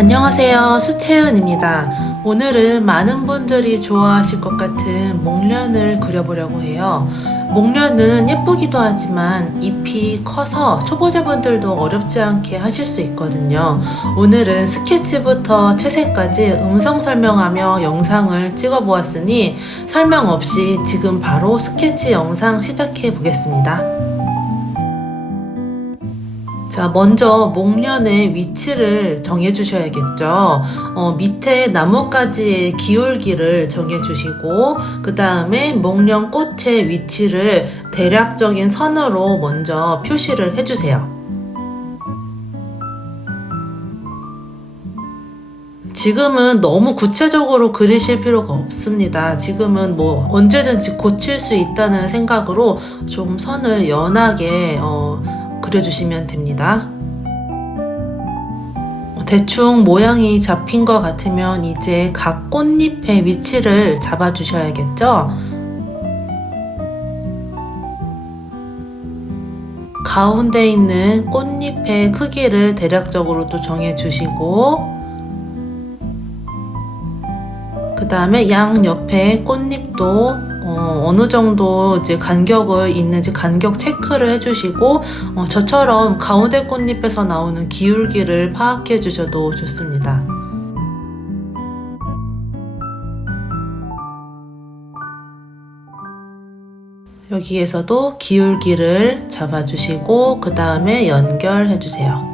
안녕하세요. 수채은입니다. 오늘은 많은 분들이 좋아하실 것 같은 목련을 그려보려고 해요. 목련은 예쁘기도 하지만 잎이 커서 초보자분들도 어렵지 않게 하실 수 있거든요. 오늘은 스케치부터 채색까지 음성 설명하며 영상을 찍어 보았으니 설명 없이 지금 바로 스케치 영상 시작해 보겠습니다. 자, 먼저 목련의 위치를 정해 주셔야겠죠. 밑에 나뭇가지의 기울기를 정해 주시고 그 다음에 목련 꽃의 위치를 대략적인 선으로 먼저 표시를 해 주세요. 지금은 너무 구체적으로 그리실 필요가 없습니다. 지금은 뭐 언제든지 고칠 수 있다는 생각으로 좀 선을 연하게 그려주시면 됩니다. 대충 모양이 잡힌 것 같으면 이제 각 꽃잎의 위치를 잡아 주셔야겠죠. 가운데 있는 꽃잎의 크기를 대략적으로 또 정해 주시고 그 다음에 양 옆에 꽃잎도 어느 정도 이제 간격을 있는지 간격 체크를 해주시고 저처럼 가운데 꽃잎에서 나오는 기울기를 파악해 주셔도 좋습니다. 여기에서도 기울기를 잡아주시고 그 다음에 연결해 주세요.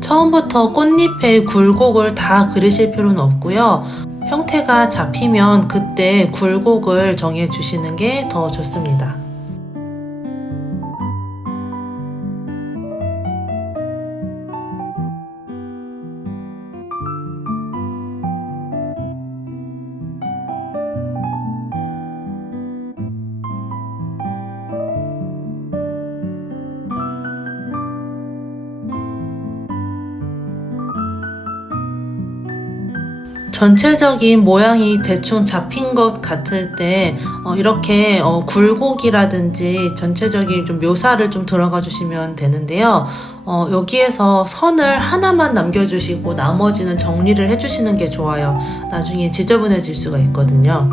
처음부터 꽃잎의 굴곡을 다 그리실 필요는 없고요. 형태가 잡히면 그때 굴곡을 정해 주시는 게 더 좋습니다. 전체적인 모양이 대충 잡힌 것 같을 때 이렇게 굴곡이라든지 전체적인 좀 묘사를 좀 들어가 주시면 되는데요. 여기에서 선을 하나만 남겨주시고 나머지는 정리를 해주시는 게 좋아요. 나중에 지저분해질 수가 있거든요.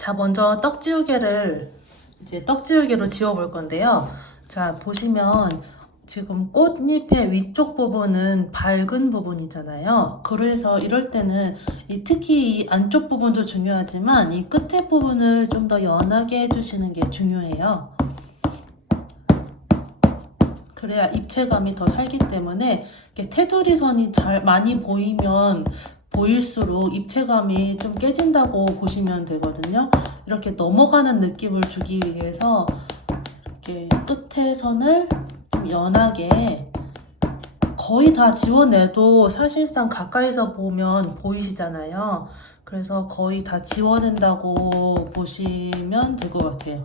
자, 먼저 떡지우개로 지워볼 건데요. 자, 보시면 지금 꽃잎의 위쪽 부분은 밝은 부분이잖아요. 그래서 이럴 때는 특히 이 안쪽 부분도 중요하지만 이 끝에 부분을 좀 더 연하게 해주시는 게 중요해요. 그래야 입체감이 더 살기 때문에 이렇게 테두리 선이 많이 보이면 보일수록 입체감이 좀 깨진다고 보시면 되거든요. 이렇게 넘어가는 느낌을 주기 위해서 이렇게 끝에 선을 좀 연하게 거의 다 지워내도 사실상 가까이서 보면 보이시잖아요. 그래서 거의 다 지워낸다고 보시면 될 것 같아요.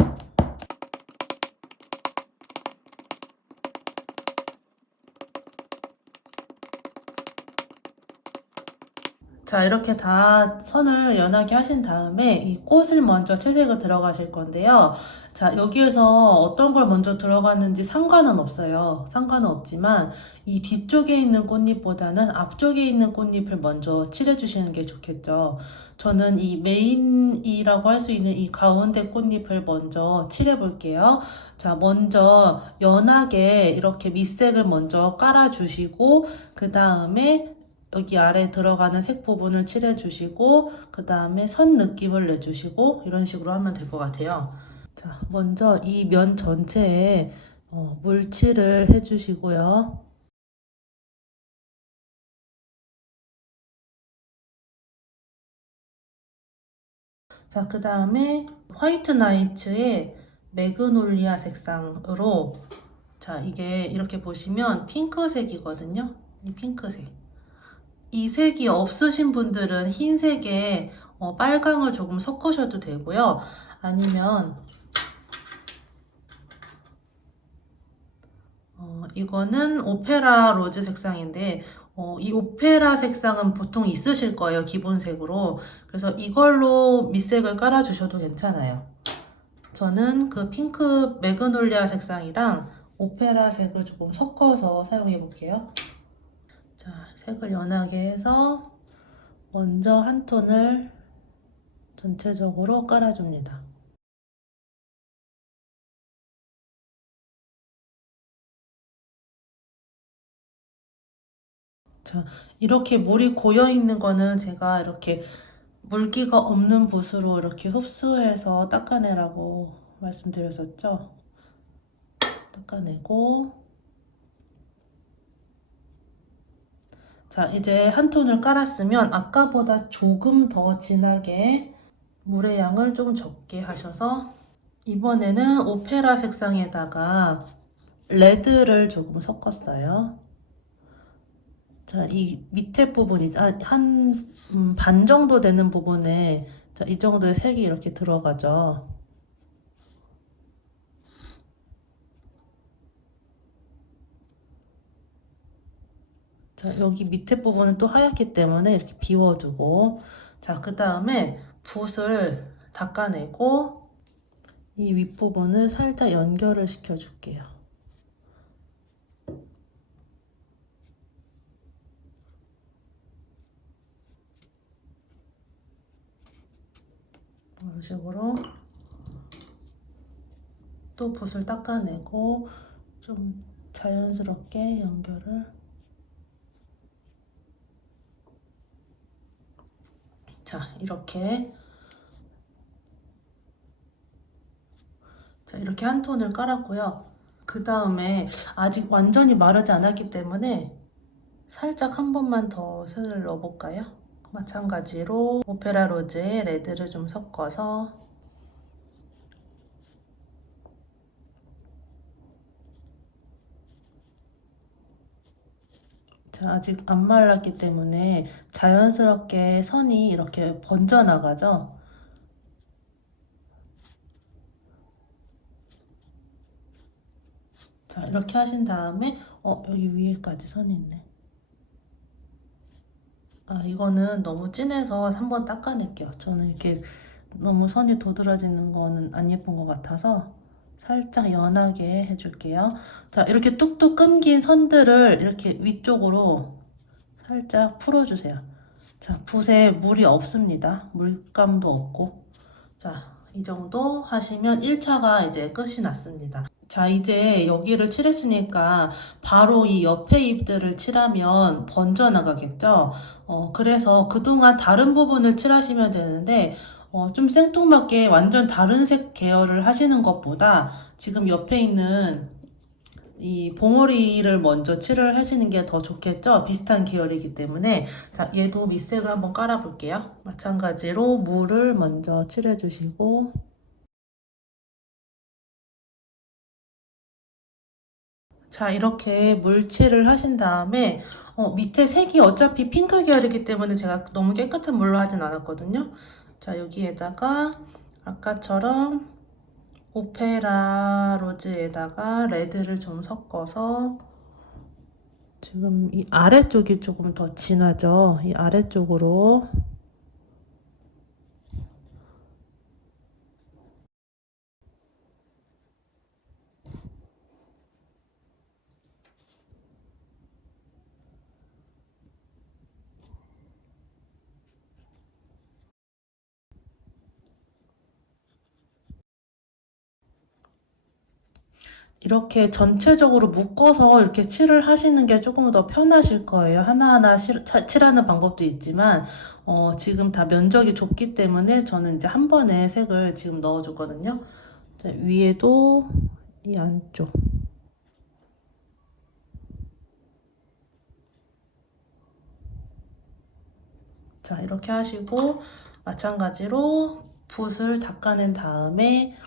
자, 이렇게 다 선을 연하게 하신 다음에 이 꽃을 먼저 채색을 들어가실 건데요. 자, 여기에서 어떤 걸 먼저 들어갔는지 상관은 없어요. 상관은 없지만 이 뒤쪽에 있는 꽃잎보다는 앞쪽에 있는 꽃잎을 먼저 칠해주시는 게 좋겠죠. 저는 이 메인이라고 할 수 있는 이 가운데 꽃잎을 먼저 칠해 볼게요. 자, 먼저 연하게 이렇게 밑색을 먼저 깔아주시고 그 다음에 여기 아래 들어가는 색 부분을 칠해주시고 그 다음에 선 느낌을 내주시고 이런 식으로 하면 될 것 같아요. 자, 먼저 이 면 전체에 물칠을 해주시고요. 자, 그 다음에 화이트 나이츠의 매그놀리아 색상으로 자, 이게 이렇게 보시면 핑크색이거든요. 이 핑크색. 이 색이 없으신 분들은 흰색에 빨강을 조금 섞으셔도 되고요. 아니면 이거는 오페라 로즈 색상인데 이 오페라 색상은 보통 있으실 거예요. 기본색으로. 그래서 이걸로 밑색을 깔아주셔도 괜찮아요. 저는 그 핑크 매그놀리아 색상이랑 오페라 색을 조금 섞어서 사용해 볼게요. 자, 색을 연하게 해서 먼저 한 톤을 전체적으로 깔아줍니다. 자, 이렇게 물이 고여 있는 거는 제가 이렇게 물기가 없는 붓으로 이렇게 흡수해서 닦아내라고 말씀드렸었죠. 닦아내고 자, 이제 한 톤을 깔았으면 아까보다 조금 더 진하게 물의 양을 조금 적게 하셔서 이번에는 오페라 색상에다가 레드를 조금 섞었어요. 자, 이 밑에 부분이 한 반 정도 되는 부분에 자, 이 정도의 색이 이렇게 들어가죠. 자, 여기 밑에 부분은 또 하얗기 때문에 이렇게 비워주고 자, 그 다음에 붓을 닦아내고 이 윗부분을 살짝 연결을 시켜줄게요. 이런 식으로 또 붓을 닦아내고 좀 자연스럽게 연결을 자, 이렇게 한 톤을 깔았고요. 그 다음에 아직 완전히 마르지 않았기 때문에 살짝 한 번만 더 색을 넣어볼까요? 마찬가지로 오페라 로즈에 레드를 좀 섞어서 자, 아직 안 말랐기 때문에 자연스럽게 선이 이렇게 번져나가죠? 자, 이렇게 하신 다음에 여기 위에까지 선이 있네. 아, 이거는 너무 진해서 한번 닦아낼게요. 저는 이렇게 너무 선이 도드라지는 거는 안 예쁜 것 같아서 살짝 연하게 해줄게요. 자, 이렇게 뚝뚝 끊긴 선들을 이렇게 위쪽으로 살짝 풀어주세요. 자, 붓에 물이 없습니다. 물감도 없고. 자, 이 정도 하시면 1차가 이제 끝이 났습니다. 자, 이제 여기를 칠했으니까 바로 이 옆에 잎들을 칠하면 번져나가겠죠? 그래서 그동안 다른 부분을 칠하시면 되는데, 좀 생뚱맞게 완전 다른 색 계열을 하시는 것보다 지금 옆에 있는 이 봉오리를 먼저 칠을 하시는 게 더 좋겠죠? 비슷한 계열이기 때문에. 자, 얘도 밑색을 한번 깔아 볼게요. 마찬가지로 물을 먼저 칠해 주시고, 자, 이렇게 물칠을 하신 다음에 밑에 색이 어차피 핑크 계열이기 때문에 제가 너무 깨끗한 물로 하진 않았거든요. 자, 여기에다가 아까처럼 오페라 로즈에다가 레드를 좀 섞어서, 지금 이 아래쪽이 조금 더 진하죠? 이 아래쪽으로 이렇게 전체적으로 묶어서 이렇게 칠을 하시는 게 조금 더 편하실 거예요. 하나하나 칠하는 방법도 있지만, 지금 다 면적이 좁기 때문에 저는 이제 한 번에 색을 지금 넣어줬거든요. 자, 위에도 이 안쪽. 자, 이렇게 하시고, 마찬가지로 붓을 닦아낸 다음에,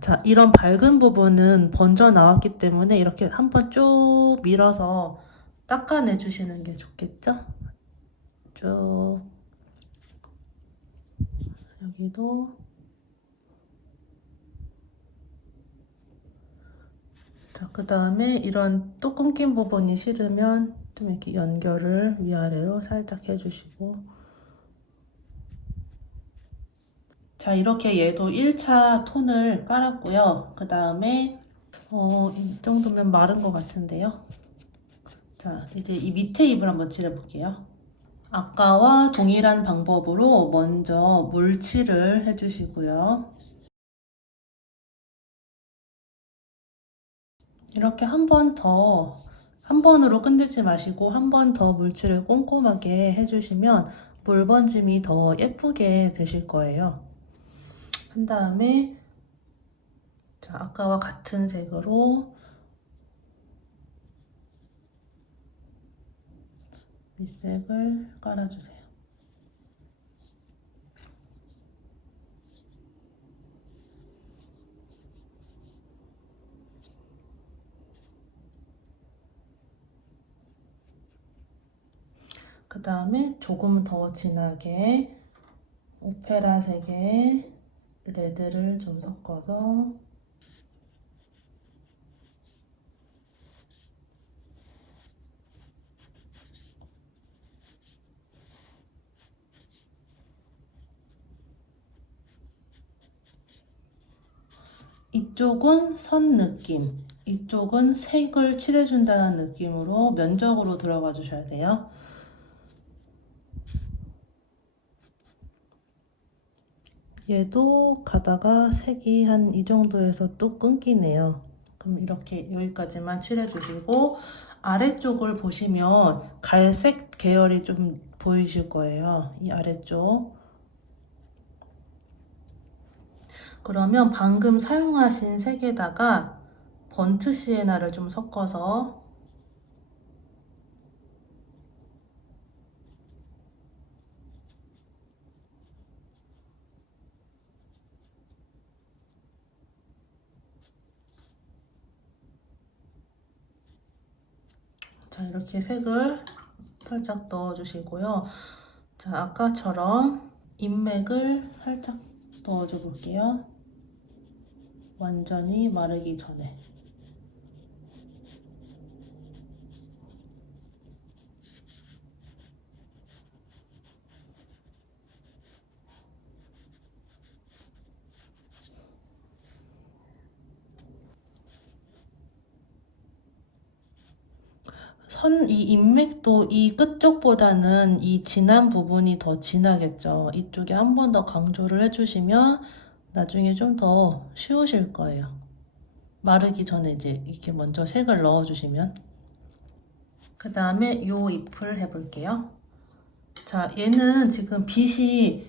자, 이런 밝은 부분은 번져 나왔기 때문에 이렇게 한번 쭉 밀어서 닦아내 주시는 게 좋겠죠? 쭉 여기도. 자, 그 다음에 이런 또 끊긴 부분이 싫으면 좀 이렇게 연결을 위아래로 살짝 해주시고, 자, 이렇게 얘도 1차 톤을 깔았고요. 그 다음에 이 정도면 마른 것 같은데요. 자, 이제 이 밑에 잎을 한번 칠해볼게요. 아까와 동일한 방법으로 먼저 물칠을 해주시고요. 이렇게 한 번으로 끝내지 마시고 한 번 더 물칠을 꼼꼼하게 해주시면 물 번짐이 더 예쁘게 되실 거예요. 한 다음에, 자, 아까와 같은 색으로 밑색을 깔아주세요. 그 다음에 조금 더 진하게 오페라 색의 레드를 좀 섞어서, 이쪽은 선 느낌, 이쪽은 색을 칠해준다는 느낌으로 면적으로 들어가 주셔야 돼요. 얘도 가다가 색이 한 이 정도에서 또 끊기네요. 그럼 이렇게 여기까지만 칠해주시고, 아래쪽을 보시면 갈색 계열이 좀 보이실 거예요. 이 아래쪽. 그러면 방금 사용하신 색에다가 번트 시에나를 좀 섞어서, 자, 이렇게 색을 살짝 넣어주시고요. 자, 아까처럼 인맥을 살짝 넣어줘 볼게요. 완전히 마르기 전에. 이 인맥도 이 끝쪽보다는 이 진한 부분이 더 진하겠죠. 이쪽에 한 번 더 강조를 해주시면 나중에 좀 더 쉬우실 거예요. 마르기 전에 이제 이렇게 먼저 색을 넣어주시면. 그 다음에 요 잎을 해볼게요. 자, 얘는 지금 빛이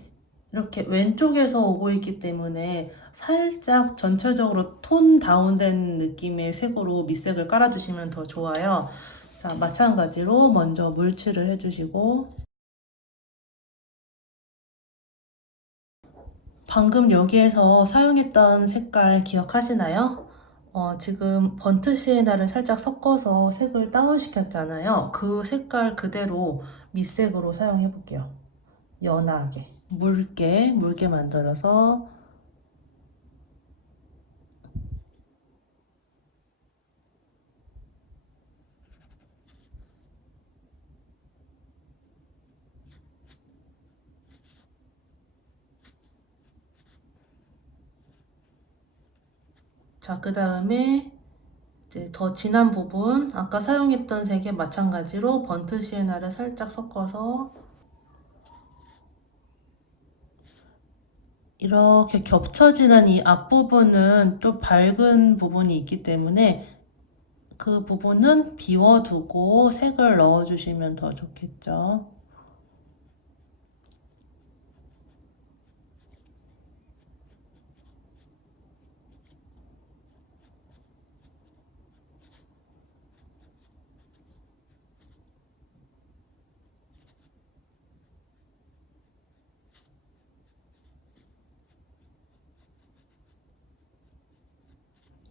이렇게 왼쪽에서 오고 있기 때문에 살짝 전체적으로 톤 다운된 느낌의 색으로 밑색을 깔아주시면 더 좋아요. 자, 마찬가지로 먼저 물칠을 해주시고, 방금 여기에서 사용했던 색깔 기억하시나요? 지금 번트 시에나를 살짝 섞어서 색을 다운시켰잖아요. 그 색깔 그대로 밑색으로 사용해 볼게요. 연하게, 묽게 만들어서. 자, 그 다음에 이제 더 진한 부분, 아까 사용했던 색에 마찬가지로 번트 시에나를 살짝 섞어서 이렇게 겹쳐지는 이 앞부분은 또 밝은 부분이 있기 때문에 그 부분은 비워두고 색을 넣어주시면 더 좋겠죠.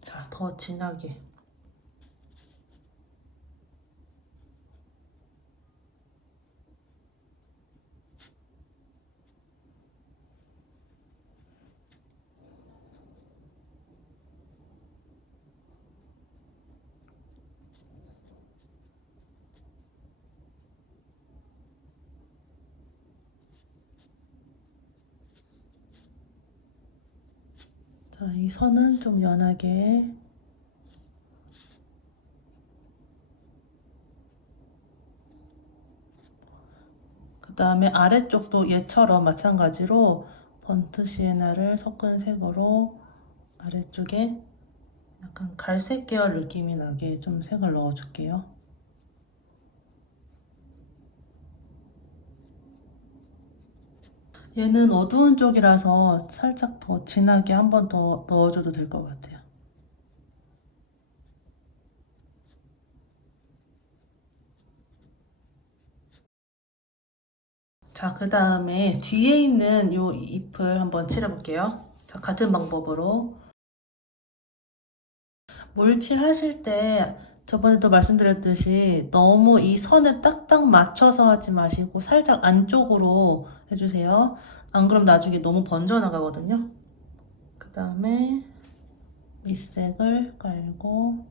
자, 더 진하게. 자, 이 선은 좀 연하게. 그 다음에 아래쪽도 얘처럼 마찬가지로 번트 시에나를 섞은 색으로 아래쪽에 약간 갈색 계열 느낌이 나게 좀 색을 넣어줄게요. 얘는 어두운 쪽이라서 살짝 더 진하게 한 번 더 넣어줘도 될 것 같아요. 자, 그 다음에 뒤에 있는 이 잎을 한번 칠해볼게요. 자, 같은 방법으로. 물칠 하실 때 저번에도 말씀드렸듯이 너무 이 선에 딱딱 맞춰서 하지 마시고 살짝 안쪽으로 해주세요. 안 그럼 나중에 너무 번져나가거든요. 그 다음에 밑색을 깔고,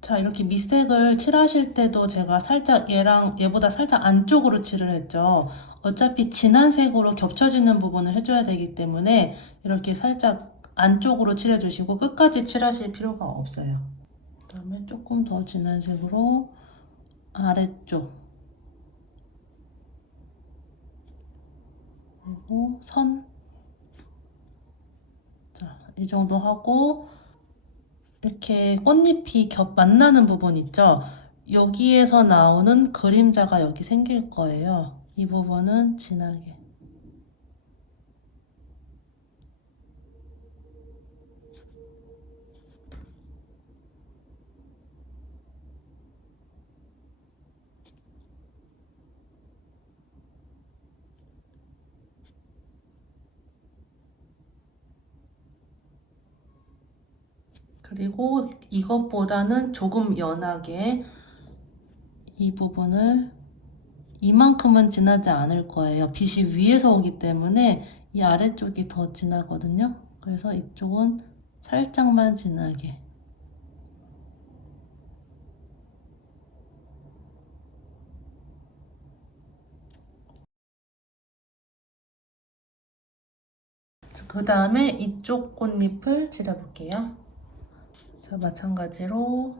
자, 이렇게 밑색을 칠하실 때도 제가 살짝 얘보다 살짝 안쪽으로 칠을 했죠. 어차피 진한 색으로 겹쳐지는 부분을 해줘야 되기 때문에 이렇게 살짝 안쪽으로 칠해주시고 끝까지 칠하실 필요가 없어요. 그다음에 조금 더 진한 색으로 아래쪽, 그리고 선. 자, 이 정도 하고 이렇게 꽃잎이 만나는 부분 있죠? 여기에서 나오는 그림자가 여기 생길 거예요. 이 부분은 진하게. 그리고 이것보다는 조금 연하게 이 부분을 이만큼은 진하지 않을 거예요. 빛이 위에서 오기 때문에 이 아래쪽이 더 진하거든요. 그래서 이쪽은 살짝만 진하게. 그 다음에 이쪽 꽃잎을 칠해볼게요. 자, 마찬가지로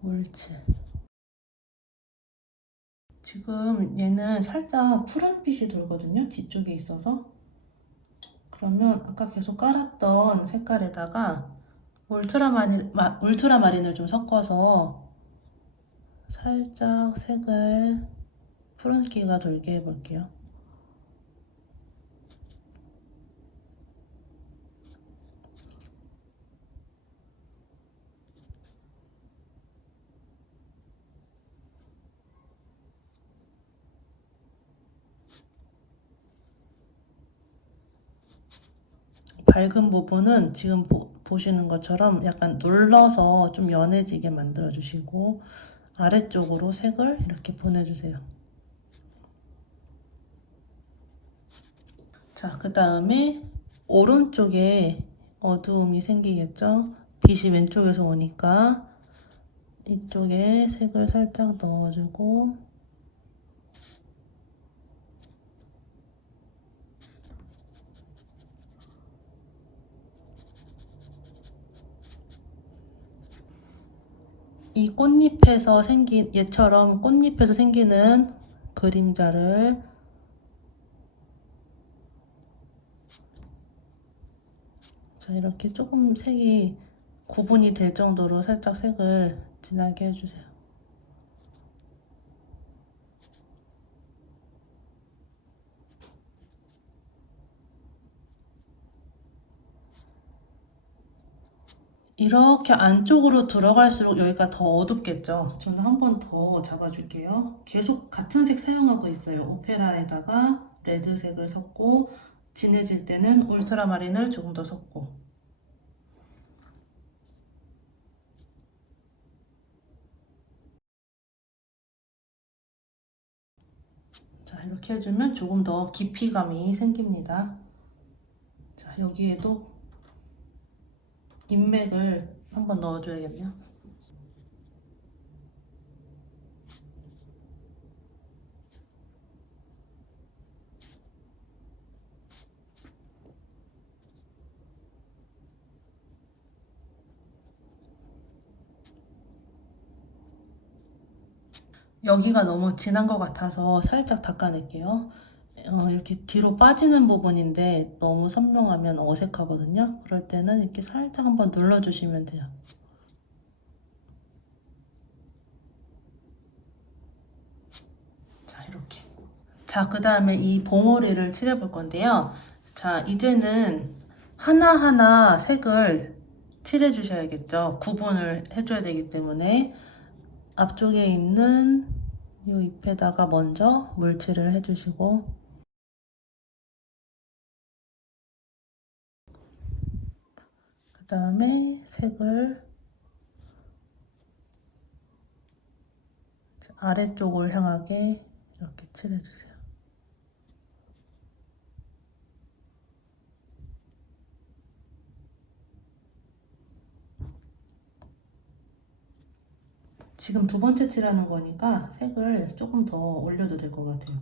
물칠. 지금 얘는 살짝 푸른빛이 돌거든요. 뒤쪽에 있어서. 그러면 아까 계속 깔았던 색깔에다가 울트라마린을 좀 섞어서 살짝 색을 푸른기가 돌게 해볼게요. 밝은 부분은 지금 보시는 것처럼 약간 눌러서 좀 연해지게 만들어 주시고 아래쪽으로 색을 이렇게 보내주세요. 자, 그 다음에 오른쪽에 어두움이 생기겠죠? 빛이 왼쪽에서 오니까 이쪽에 색을 살짝 넣어주고 이 꽃잎에서 생긴 얘처럼 꽃잎에서 생기는 그림자를 자, 이렇게 조금 색이 구분이 될 정도로 살짝 색을 진하게 해주세요. 이렇게 안쪽으로 들어갈수록 여기가 더 어둡겠죠? 저는 한 번 더 잡아줄게요. 계속 같은 색 사용하고 있어요. 오페라에다가 레드색을 섞고 진해질 때는 울트라마린을 조금 더 섞고 자, 이렇게 해주면 조금 더 깊이감이 생깁니다. 자, 여기에도 인맥을 한번 넣어줘야겠네요. 여기가 너무 진한 것 같아서 살짝 닦아낼게요. 이렇게 뒤로 빠지는 부분인데 너무 선명하면 어색하거든요. 그럴 때는 이렇게 살짝 한번 눌러주시면 돼요. 자, 이렇게. 자, 그 다음에 이 봉오리를 칠해볼 건데요. 자, 이제는 하나하나 색을 칠해주셔야겠죠. 구분을 해줘야 되기 때문에 앞쪽에 있는 이 잎에다가 먼저 물칠을 해주시고 그 다음에 색을 아래쪽을 향하게 이렇게 칠해주세요. 지금 두 번째 칠하는 거니까 색을 조금 더 올려도 될 것 같아요.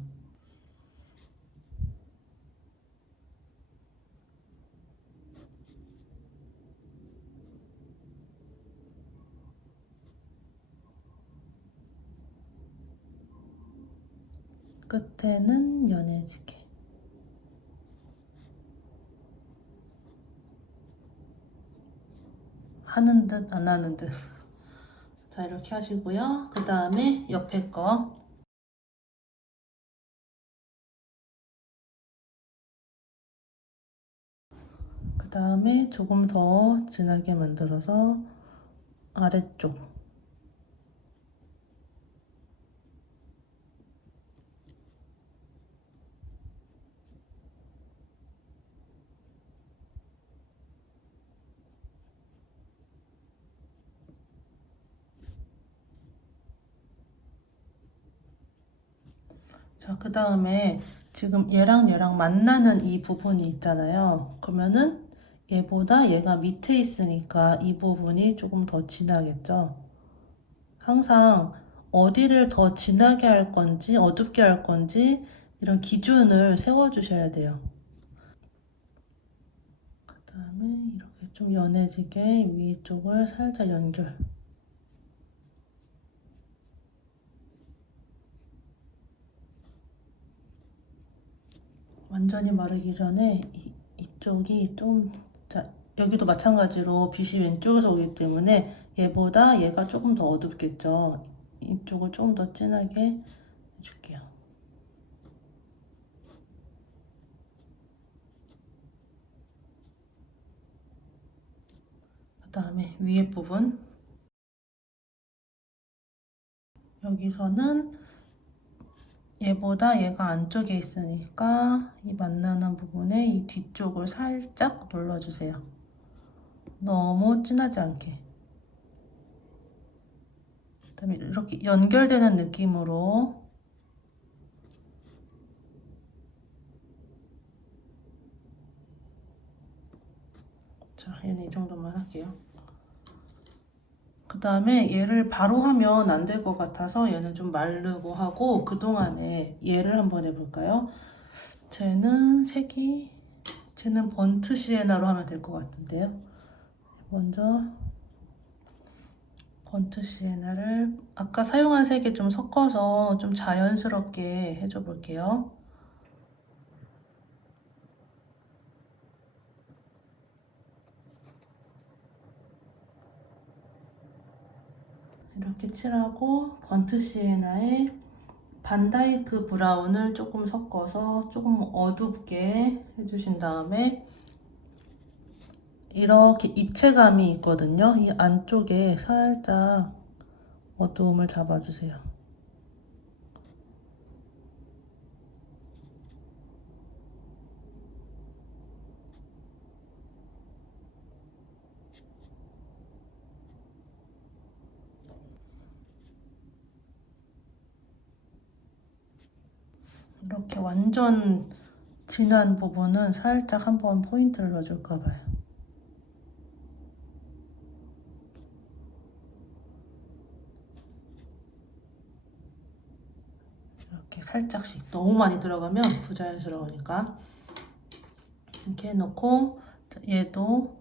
끝에는 연해지게. 하는 듯 안 하는 듯. 자, 이렇게 하시고요. 그 다음에 옆에 거. 그 다음에 조금 더 진하게 만들어서 아래쪽. 자, 그 다음에 지금 얘랑 만나는 이 부분이 있잖아요. 그러면은 얘보다 얘가 밑에 있으니까 이 부분이 조금 더 진하겠죠. 항상 어디를 더 진하게 할 건지 어둡게 할 건지 이런 기준을 세워 주셔야 돼요. 그다음에 이렇게 좀 연해지게 위에 쪽을 살짝 연결. 완전히 마르기 전에 이쪽이 좀, 자, 여기도 마찬가지로 빛이 왼쪽에서 오기 때문에 얘보다 얘가 조금 더 어둡겠죠. 이쪽을 조금 더 진하게 해줄게요. 그 다음에 위에 부분, 여기서는 얘보다 얘가 안쪽에 있으니까 이 만나는 부분에 이 뒤쪽을 살짝 눌러주세요. 너무 진하지 않게. 그다음에 이렇게 연결되는 느낌으로. 자, 얘는 이 정도만 할게요. 그 다음에 얘를 바로 하면 안 될 것 같아서 얘는 좀 마르고 하고, 그동안에 얘를 한번 해볼까요? 쟤는 번트 시에나로 하면 될 것 같은데요. 먼저 번트 시에나를 아까 사용한 색에 좀 섞어서 좀 자연스럽게 해줘 볼게요. 이렇게 칠하고 번트 시에나에 반다이크 브라운을 조금 섞어서 조금 어둡게 해주신 다음에 이렇게 입체감이 있거든요. 이 안쪽에 살짝 어두움을 잡아주세요. 이렇게 완전 진한 부분은 살짝 한번 포인트를 넣어줄까 봐요. 이렇게 살짝씩, 너무 많이 들어가면 부자연스러우니까 이렇게 해놓고, 얘도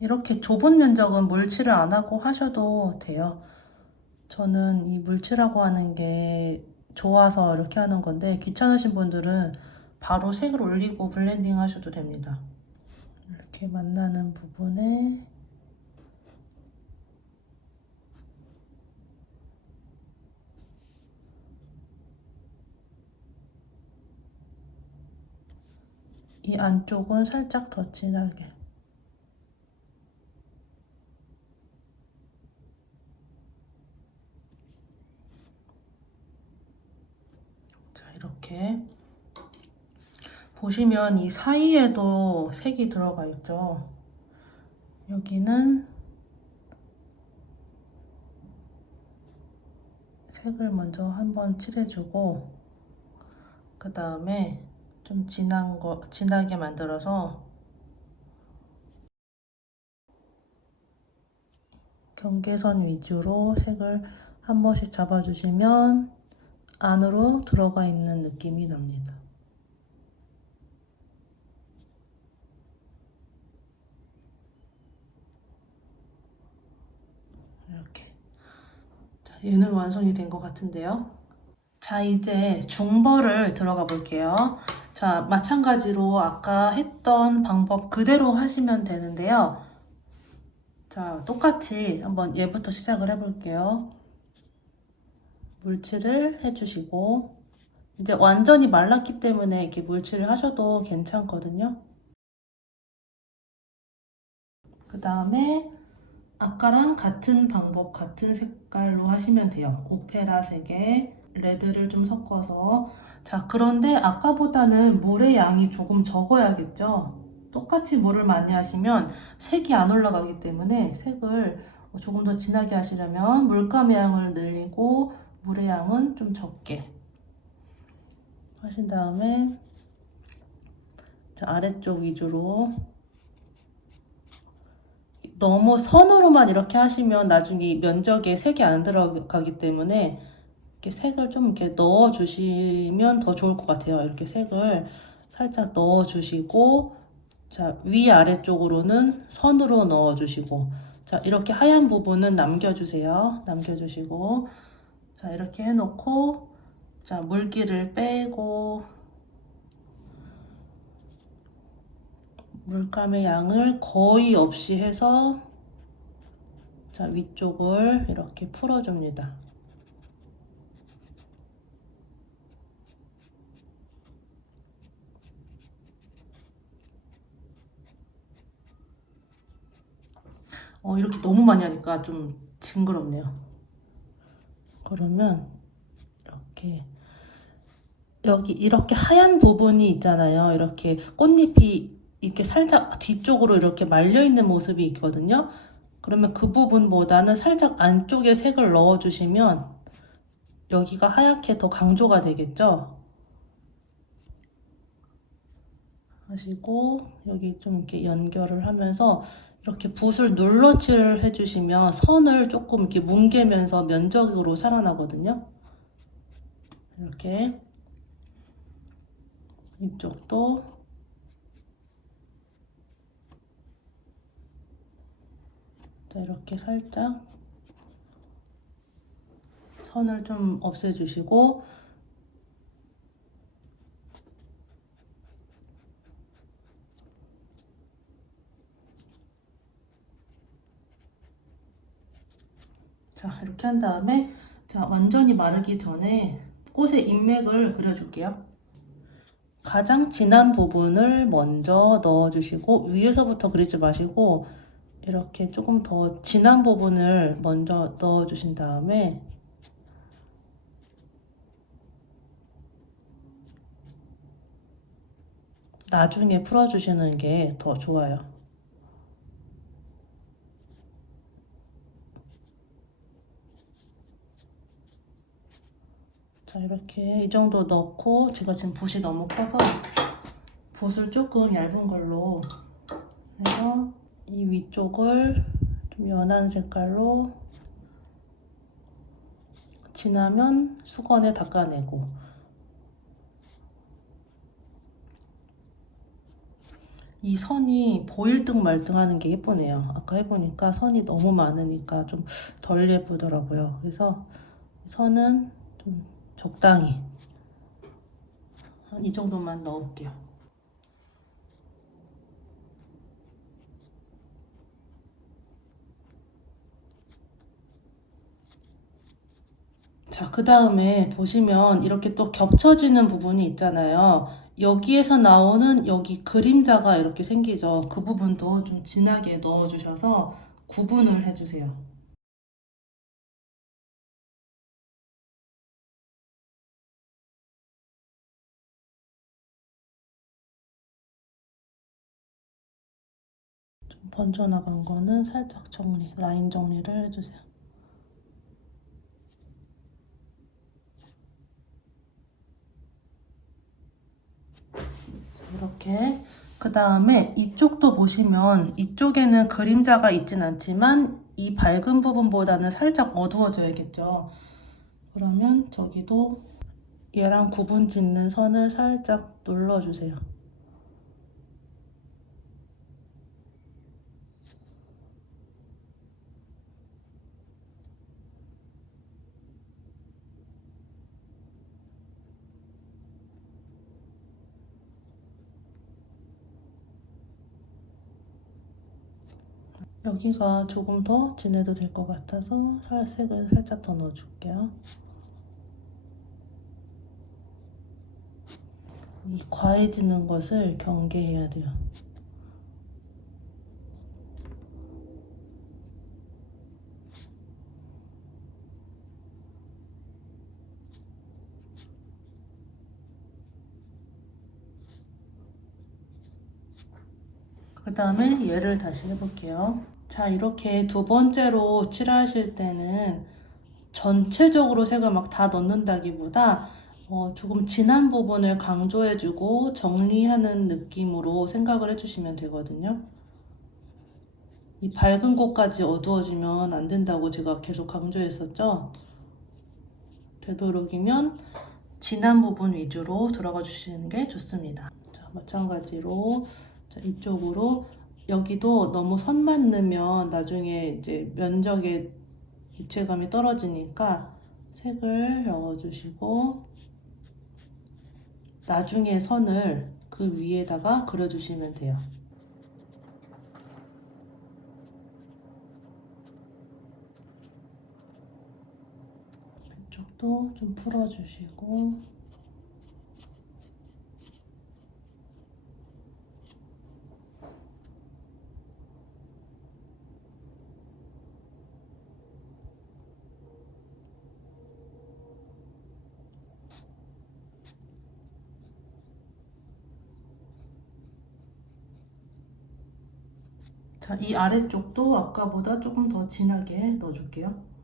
이렇게 좁은 면적은 물칠을 안 하고 하셔도 돼요. 저는 이 물칠하고 하는 게 좋아서 이렇게 하는 건데, 귀찮으신 분들은 바로 색을 올리고 블렌딩 하셔도 됩니다. 이렇게 만나는 부분에 이 안쪽은 살짝 더 진하게. 자, 이렇게 보시면 이 사이에도 색이 들어가 있죠. 여기는 색을 먼저 한번 칠해주고, 그 다음에 좀 진하게 만들어서 경계선 위주로 색을 한 번씩 잡아주시면 안으로 들어가 있는 느낌이 납니다. 이렇게. 자, 얘는 완성이 된 것 같은데요. 자, 이제 중벌을 들어가 볼게요. 자, 마찬가지로 아까 했던 방법 그대로 하시면 되는데요. 자, 똑같이 한번 얘부터 시작을 해볼게요. 물칠을 해주시고, 이제 완전히 말랐기 때문에 이렇게 물칠을 하셔도 괜찮거든요. 그 다음에 아까랑 같은 방법, 같은 색깔로 하시면 돼요. 오페라색에 레드를 좀 섞어서. 자, 그런데 아까보다는 물의 양이 조금 적어야겠죠? 똑같이 물을 많이 하시면 색이 안 올라가기 때문에 색을 조금 더 진하게 하시려면 물감의 양을 늘리고 물의 양은 좀 적게 하신 다음에, 자, 아래쪽 위주로. 너무 선으로만 이렇게 하시면 나중에 면적에 색이 안 들어가기 때문에 이렇게 색을 좀 이렇게 넣어 주시면 더 좋을 것 같아요. 이렇게 색을 살짝 넣어주시고, 자, 위아래쪽으로는 선으로 넣어주시고, 자, 이렇게 하얀 부분은 남겨주세요. 남겨주시고, 자, 이렇게 해놓고, 자, 물기를 빼고, 물감의 양을 거의 없이 해서, 자, 위쪽을 이렇게 풀어줍니다. 이렇게 너무 많이 하니까 좀 징그럽네요. 그러면 이렇게 여기 이렇게 하얀 부분이 있잖아요. 이렇게 꽃잎이 이렇게 살짝 뒤쪽으로 이렇게 말려 있는 모습이 있거든요. 그러면 그 부분보다는 살짝 안쪽에 색을 넣어주시면 여기가 하얗게 더 강조가 되겠죠. 하시고 여기 좀 이렇게 연결을 하면서 이렇게 붓을 눌러칠을 해주시면 선을 조금 이렇게 뭉개면서 면적으로 살아나거든요. 이렇게 이쪽도 자, 이렇게 살짝 선을 좀 없애주시고 자, 이렇게 한 다음에 자, 완전히 마르기 전에 꽃의 인맥을 그려줄게요. 가장 진한 부분을 먼저 넣어주시고 위에서부터 그리지 마시고 이렇게 조금 더 진한 부분을 먼저 넣어주신 다음에 나중에 풀어주시는 게 더 좋아요. 자, 이렇게 이 정도 넣고 제가 지금 붓이 너무 커서 붓을 조금 얇은 걸로 해서 이 위쪽을 좀 연한 색깔로 진하면 수건에 닦아내고 이 선이 보일 듯 말 듯 하는 게 예쁘네요. 아까 해보니까 선이 너무 많으니까 좀 덜 예쁘더라고요. 그래서 선은 좀 적당히 한 이 정도만 넣을게요. 자, 그 다음에 보시면 이렇게 또 겹쳐지는 부분이 있잖아요. 여기에서 나오는 여기 그림자가 이렇게 생기죠. 그 부분도 좀 진하게 넣어주셔서 구분을 해주세요. 좀 번져나간 거는 살짝 정리, 라인 정리를 해주세요. 이렇게 그 다음에 이쪽도 보시면 이쪽에는 그림자가 있진 않지만 이 밝은 부분보다는 살짝 어두워져야겠죠. 그러면 저기도 얘랑 구분 짓는 선을 살짝 눌러주세요. 여기가 조금 더 진해도 될 것 같아서 살색을 살짝 더 넣어줄게요. 이 과해지는 것을 경계해야 돼요. 그 다음에 얘를 다시 해볼게요. 자, 이렇게 두 번째로 칠하실 때는 전체적으로 색을 막 다 넣는다기보다 조금 진한 부분을 강조해주고 정리하는 느낌으로 생각을 해주시면 되거든요. 이 밝은 곳까지 어두워지면 안 된다고 제가 계속 강조했었죠. 되도록이면 진한 부분 위주로 들어가 주시는 게 좋습니다. 자, 마찬가지로 자, 이쪽으로 여기도 너무 선만 넣으면 나중에 이제 면적에 입체감이 떨어지니까 색을 넣어주시고 나중에 선을 그 위에다가 그려주시면 돼요. 이쪽도 좀 풀어주시고 자, 이 아래쪽도 아까보다 조금 더 진하게 넣어줄게요.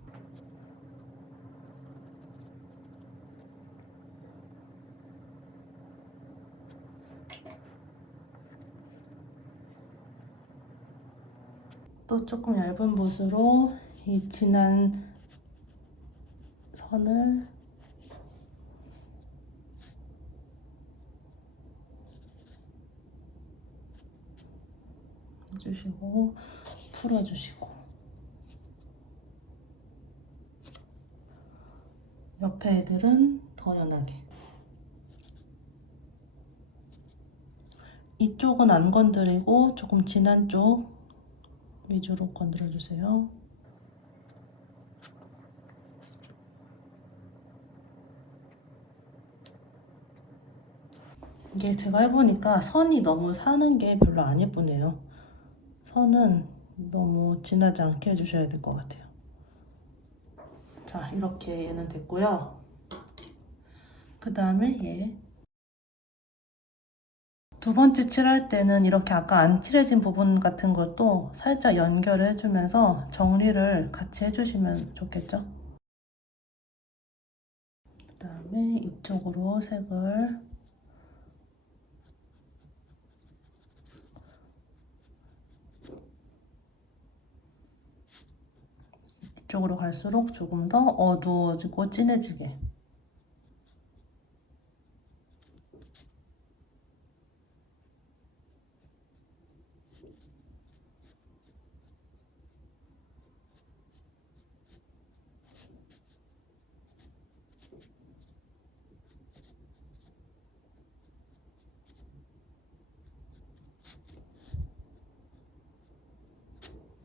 또 조금 얇은 붓으로 이 진한 선을 해주시고 풀어주시고 옆에 애들은 더 연하게 이쪽은 안 건드리고 조금 진한 쪽 위주로 건드려주세요. 이게 제가 해보니까 선이 너무 사는 게 별로 안 예쁘네요. 선은 너무 진하지 않게 해주셔야 될 것 같아요. 자, 이렇게 얘는 됐고요. 그 다음에 얘 두 번째 칠할 때는 이렇게 아까 안 칠해진 부분 같은 것도 살짝 연결을 해주면서 정리를 같이 해주시면 좋겠죠? 그 다음에 이쪽으로 색을 이쪽으로 갈수록 조금 더 어두워지고 진해지게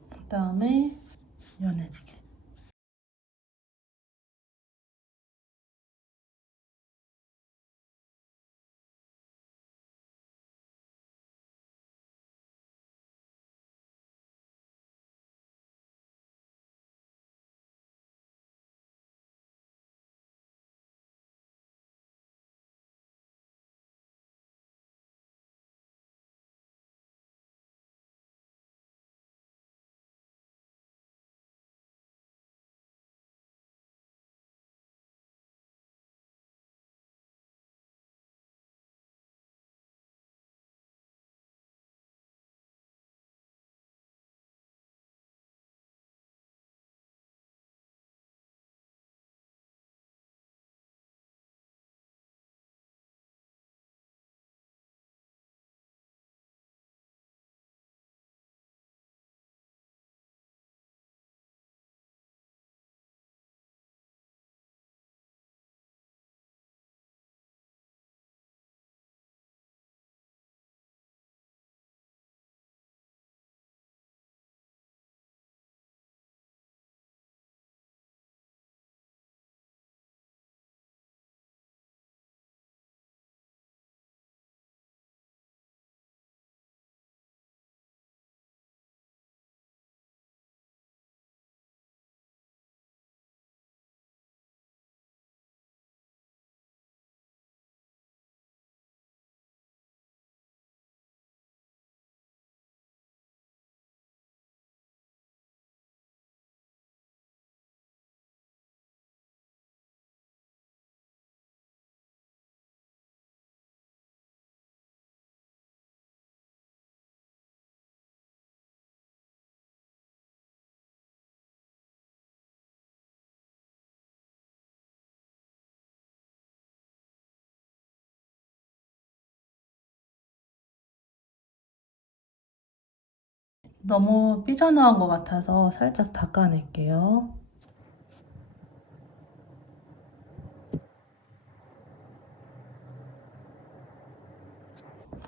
그 다음에 연해지게 너무 삐져나온 것 같아서 살짝 닦아낼게요.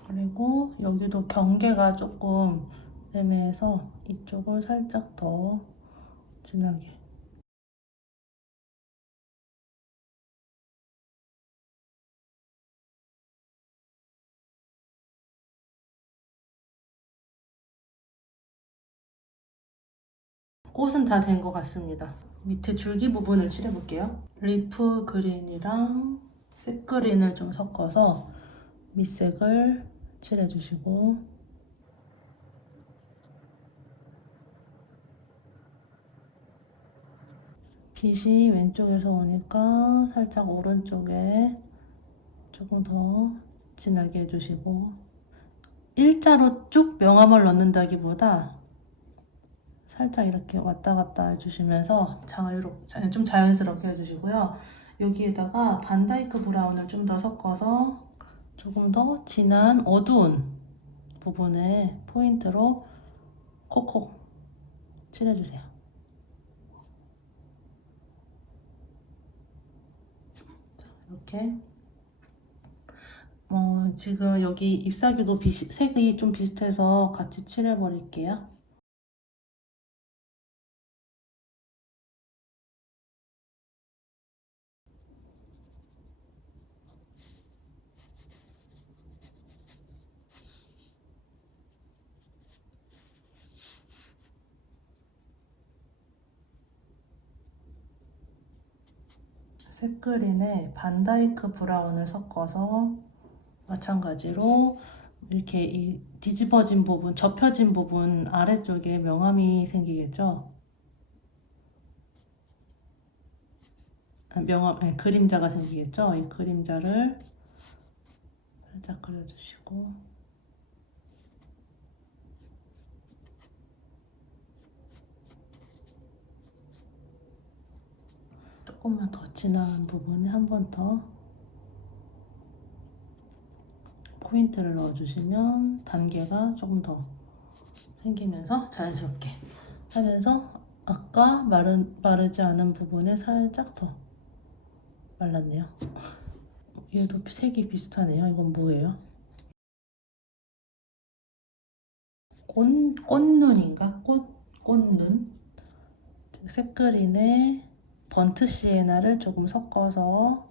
그리고 여기도 경계가 조금 애매해서 이쪽을 살짝 더 진하게. 꽃은 다 된 것 같습니다. 밑에 줄기 부분을 칠해볼게요. 리프 그린이랑 색 그린을 좀 섞어서 밑색을 칠해주시고, 빛이 왼쪽에서 오니까 살짝 오른쪽에 조금 더 진하게 해주시고, 일자로 쭉 명암을 넣는다기보다 살짝 이렇게 왔다 갔다 해주시면서 좀 자연스럽게 해주시고요. 여기에다가 반다이크 브라운을 좀 더 섞어서 조금 더 진한 어두운 부분에 포인트로 콕콕 칠해주세요. 이렇게 지금 여기 잎사귀도 색이 좀 비슷해서 같이 칠해버릴게요. 색그린에 반다이크 브라운을 섞어서 마찬가지로 이렇게 이 뒤집어진 부분, 접혀진 부분 아래쪽에 명암이 생기겠죠? 아니, 그림자가 생기겠죠? 이 그림자를 살짝 그려주시고, 조금만 더 진한 부분에 한 번 더 포인트를 넣어주시면 단계가 조금 더 생기면서 자연스럽게 하면서 아까 마르지 않은 부분에 살짝 더 말랐네요. 얘도 색이 비슷하네요. 이건 뭐예요? 꽃눈인가? 꽃눈? 색그린에 번트 시에나를 조금 섞어서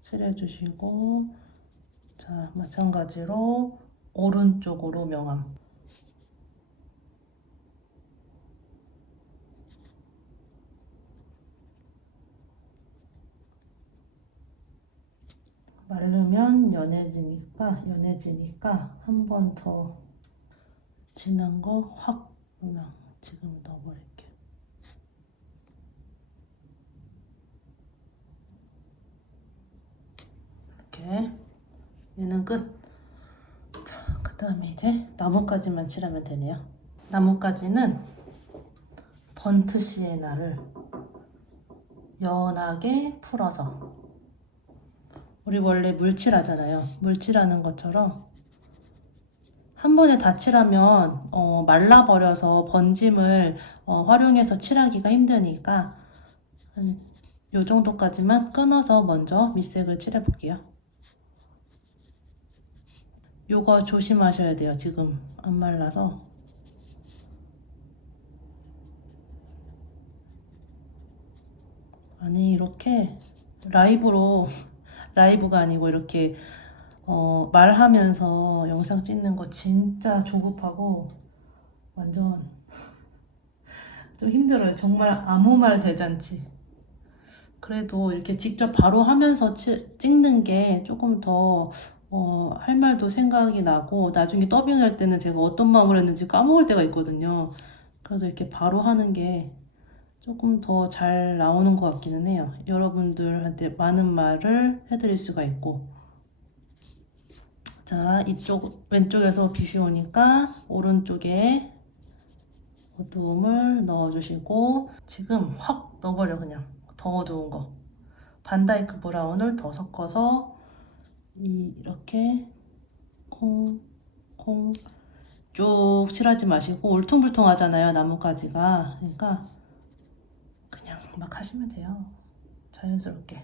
칠해주시고, 자, 마찬가지로 오른쪽으로 명암. 마르면 연해지니까 한 번 더 진한 거 확 그냥 지금 넣어버릴게요. 이렇게 얘는 끝. 자, 그 다음에 이제 나뭇가지만 칠하면 되네요. 나뭇가지는 번트 시에나를 연하게 풀어서, 우리 원래 물칠하잖아요. 물칠하는 것처럼 한 번에 다 칠하면 말라버려서 번짐을 활용해서 칠하기가 힘드니까 한 요 정도까지만 끊어서 먼저 밑색을 칠해볼게요. 요거 조심하셔야 돼요. 지금 안 말라서. 아니, 이렇게 라이브가 아니고 이렇게 말하면서 영상 찍는 거 진짜 조급하고 완전 좀 힘들어요. 정말 아무 말 대잔치. 그래도 이렇게 직접 바로 하면서 찍는 게 조금 더 할 말도 생각이 나고, 나중에 더빙할 때는 제가 어떤 마음을 했는지 까먹을 때가 있거든요. 그래서 이렇게 바로 하는 게 조금 더 잘 나오는 것 같기는 해요. 여러분들한테 많은 말을 해드릴 수가 있고. 자, 이쪽 왼쪽에서 빛이 오니까 오른쪽에 어두움을 넣어주시고, 지금 확 넣어버려. 그냥 더 어두운 거 반다이크 브라운을 더 섞어서 이렇게 콩 콩 쭉 칠하지 마시고 울퉁불퉁 하잖아요, 나뭇가지가. 그러니까 그냥 막 하시면 돼요. 자연스럽게.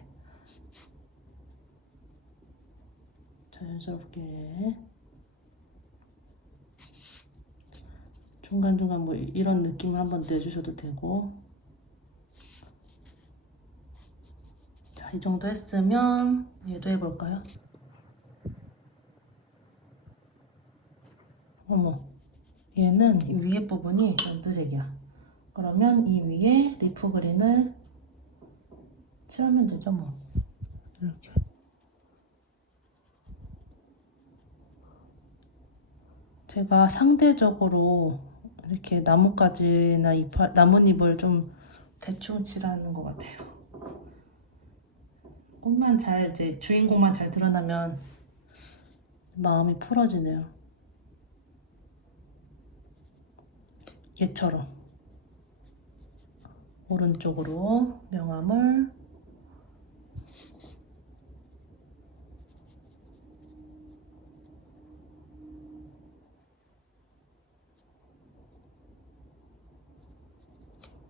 중간중간 뭐 이런 느낌을 한번 내주셔도 되고. 자, 이 정도 했으면 얘도 해볼까요? 어머, 얘는 이 위에 부분이 연두색이야. 그러면 이 위에 리프 그린을 칠하면 되죠, 뭐. 이렇게. 제가 상대적으로 이렇게 나뭇가지나 나뭇잎을 좀 대충 칠하는 것 같아요. 꽃만 잘, 이제 주인공만 잘 드러나면 마음이 풀어지네요. 얘처럼. 오른쪽으로 명암을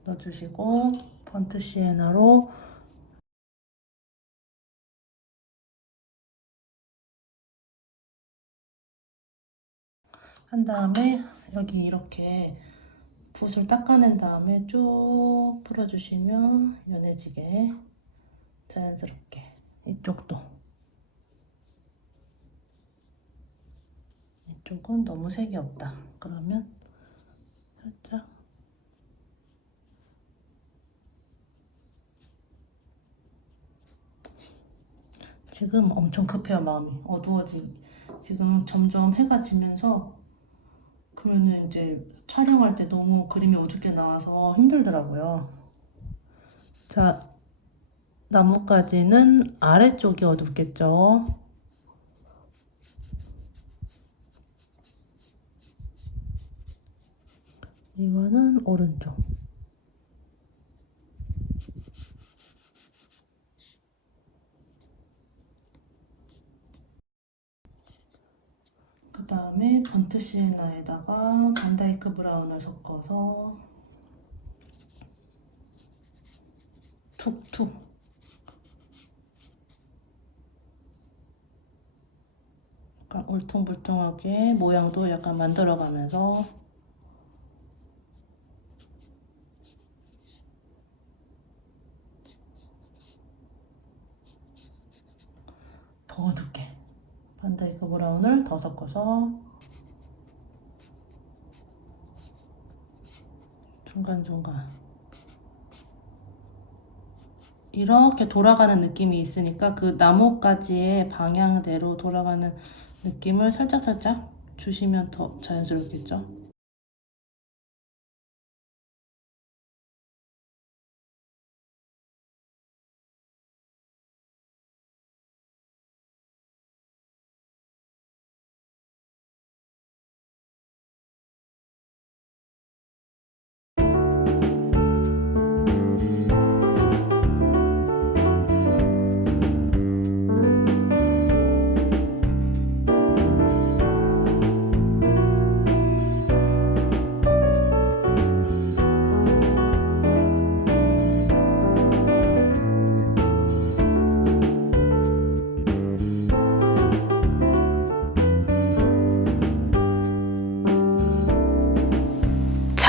넣어주시고 번트 시에나로 한 다음에 여기 이렇게 붓을 닦아낸 다음에 쭉 풀어주시면 연해지게 자연스럽게. 이쪽은 너무 색이 없다. 그러면 살짝 지금 엄청 급해요, 마음이. 지금 점점 해가 지면서 그러면은 이제 촬영할 때 너무 그림이 어둡게 나와서 힘들더라고요. 자, 나뭇가지는 아래쪽이 어둡겠죠? 이거는 오른쪽. 그 다음에 번트 시에나에다가 반다이크 브라운을 섞어서 툭툭. 약간 울퉁불퉁하게 모양도 약간 만들어가면서 더 어둡게 반다이크 브라운을 더 섞어서 중간중간 이렇게 돌아가는 느낌이 있으니까 그 나뭇가지의 방향대로 돌아가는 느낌을 살짝살짝 주시면 더 자연스럽겠죠?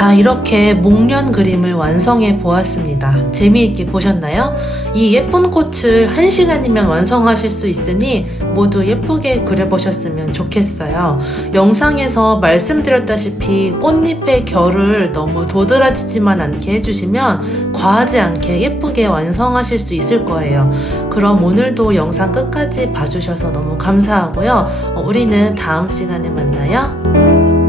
자, 이렇게 목련 그림을 완성해 보았습니다. 재미있게 보셨나요? 이 예쁜 꽃을 1시간이면 완성하실 수 있으니 모두 예쁘게 그려보셨으면 좋겠어요. 영상에서 말씀드렸다시피 꽃잎의 결을 너무 도드라지지만 않게 해주시면 과하지 않게 예쁘게 완성하실 수 있을 거예요. 그럼 오늘도 영상 끝까지 봐주셔서 너무 감사하고요. 우리는 다음 시간에 만나요.